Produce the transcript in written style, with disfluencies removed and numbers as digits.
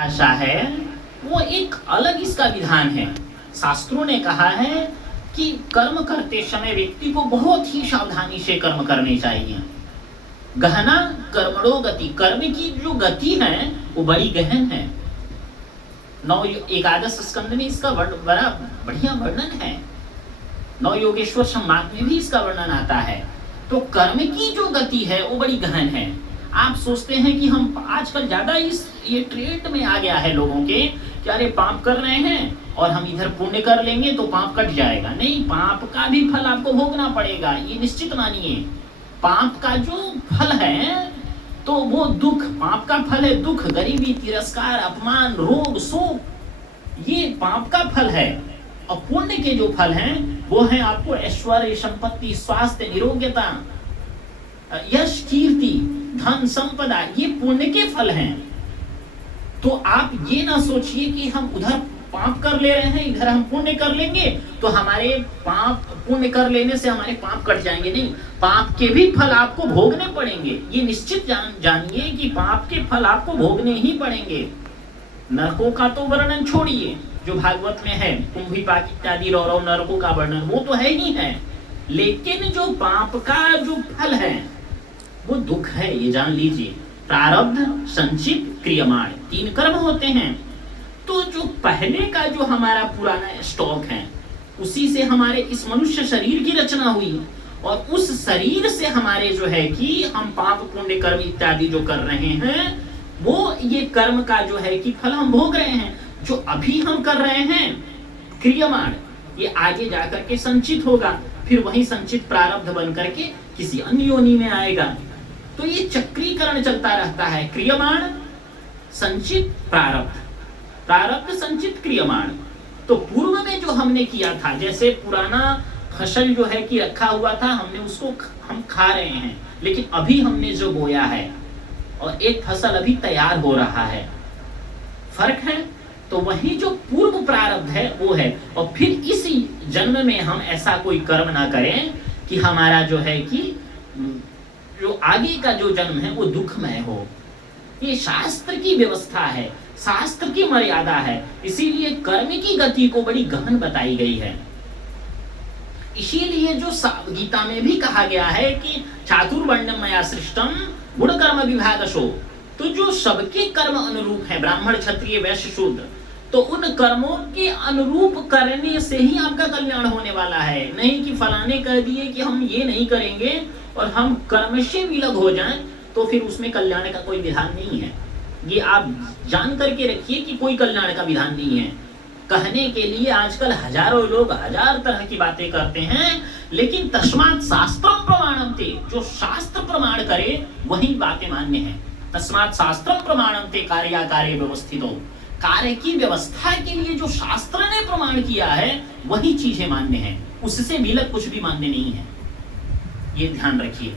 आशा है वो एक अलग इसका विधान है। शास्त्रों ने कहा है कि कर्म करते समय व्यक्ति को बहुत ही सावधानी से कर्म करने चाहिए। गहना कर्मणो गति, कर्म की जो गति है वो बड़ी गहन है। नौ एकादश स्कंद में इसका बड़ा बढ़िया वर्णन है। नौ योगेश्वर संवाद में भी इसका वर्णन आता है। तो कर्म की जो गति है वो बड़ी गहन है। आप सोचते हैं कि हम आजकल ज्यादा ये ट्रेंड में आ गया है लोगों के कि अरे पाप कर रहे हैं और हम इधर पुण्य कर लेंगे तो पाप कट जाएगा। नहीं, पाप का भी फल आपको भोगना पड़ेगा, ये निश्चित मानिए। पाप का जो फल है तो वो दुख, पाप का फल है दुख, गरीबी, तिरस्कार, अपमान, रोग, शोक, ये पाप का फल है। और पुण्य के जो फल हैं वो है आपको ऐश्वर्य, संपत्ति, स्वास्थ्य, निरोग्यता, यश, कीर्ति, धन, संपदा, ये पुण्य के फल हैं। तो आप ये ना सोचिए कि हम उधर पाप कर ले रहे हैं, इधर हम पुण्य कर लेंगे तो हमारे पाप, पुण्य कर लेने से हमारे पाप कट जाएंगे। नहीं, पाप के भी फल आपको भोगने पड़ेंगे। ये निश्चित जानिए कि पाप के फल आपको भोगने ही पड़ेंगे। नरकों का तो वर्णन छोड़िए, जो भागवत में है, कुंभीपाक इत्यादि रौरव नरकों का वर्णन वो तो है ही है, लेकिन जो पाप का जो फल है वो दुख है, ये जान लीजिए। प्रारब्ध, संचित, क्रियमाण, 3 कर्म होते हैं। तो जो पहले का जो हमारा पुराना स्टॉक है उसी से हमारे इस मनुष्य शरीर की रचना हुई और उस शरीर से हमारे जो है कि हम पाप, पुण्य, कर्म इत्यादि जो कर रहे हैं वो ये कर्म का जो है कि फल हम भोग रहे हैं। जो अभी हम कर रहे हैं क्रियमाण, ये आगे जाकर के संचित होगा, फिर वही संचित प्रारब्ध बन करके किसी अन्य योनि में आएगा। तो ये चक्रीकरण चलता रहता है, क्रियमाण, संचित, प्रारब्ध, प्रारब्ध, संचित, क्रियमाण। तो पूर्व में जो हमने किया था, जैसे पुराना फसल जो है कि रखा हुआ था, हमने उसको हम खा रहे हैं, लेकिन अभी हमने जो बोया है और एक फसल अभी तैयार हो रहा है, फर्क है। तो वही जो पूर्व प्रारब्ध है वो है। और फिर इसी जन्म में हम ऐसा कोई कर्म ना करें कि हमारा जो है कि जो आगे का जो जन्म है वो दुखमय हो। ये शास्त्र की व्यवस्था है, शास्त्र की मर्यादा है, इसीलिए कर्म की गति को बड़ी गहन बताई गई है। इसीलिए जो गीता में भी कहा गया है कि चातुर्वर्ण्यम मया सृष्टम गुण कर्म विभागशो, तो जो सबके कर्म अनुरूप है, ब्राह्मण, क्षत्रिय, वैश्य, शूद्र, तो उन कर्मों के अनुरूप करने से ही आपका कल्याण होने वाला है। नहीं कि फलाने कह दिए कि हम ये नहीं करेंगे और हम कर्म से विलग हो जाएं तो फिर उसमें कल्याण का कोई विधान नहीं है। ये आप जान करके रखिए कि कोई कल्याण का विधान नहीं है। कहने के लिए आजकल हजारों लोग हजार तरह की बातें करते हैं, लेकिन तस्मात् शास्त्रम प्रमाणन्ते, जो शास्त्र प्रमाण करे वही बातें मान्य है। तस्मात् शास्त्रम प्रमाणन्ते कार्याकार्य व्यवस्थितो, कार्य की व्यवस्था के लिए जो शास्त्र ने प्रमाण किया है वही चीजें मान्य है, उससे विलग कुछ भी मान्य नहीं है। ये ध्यान रखिए।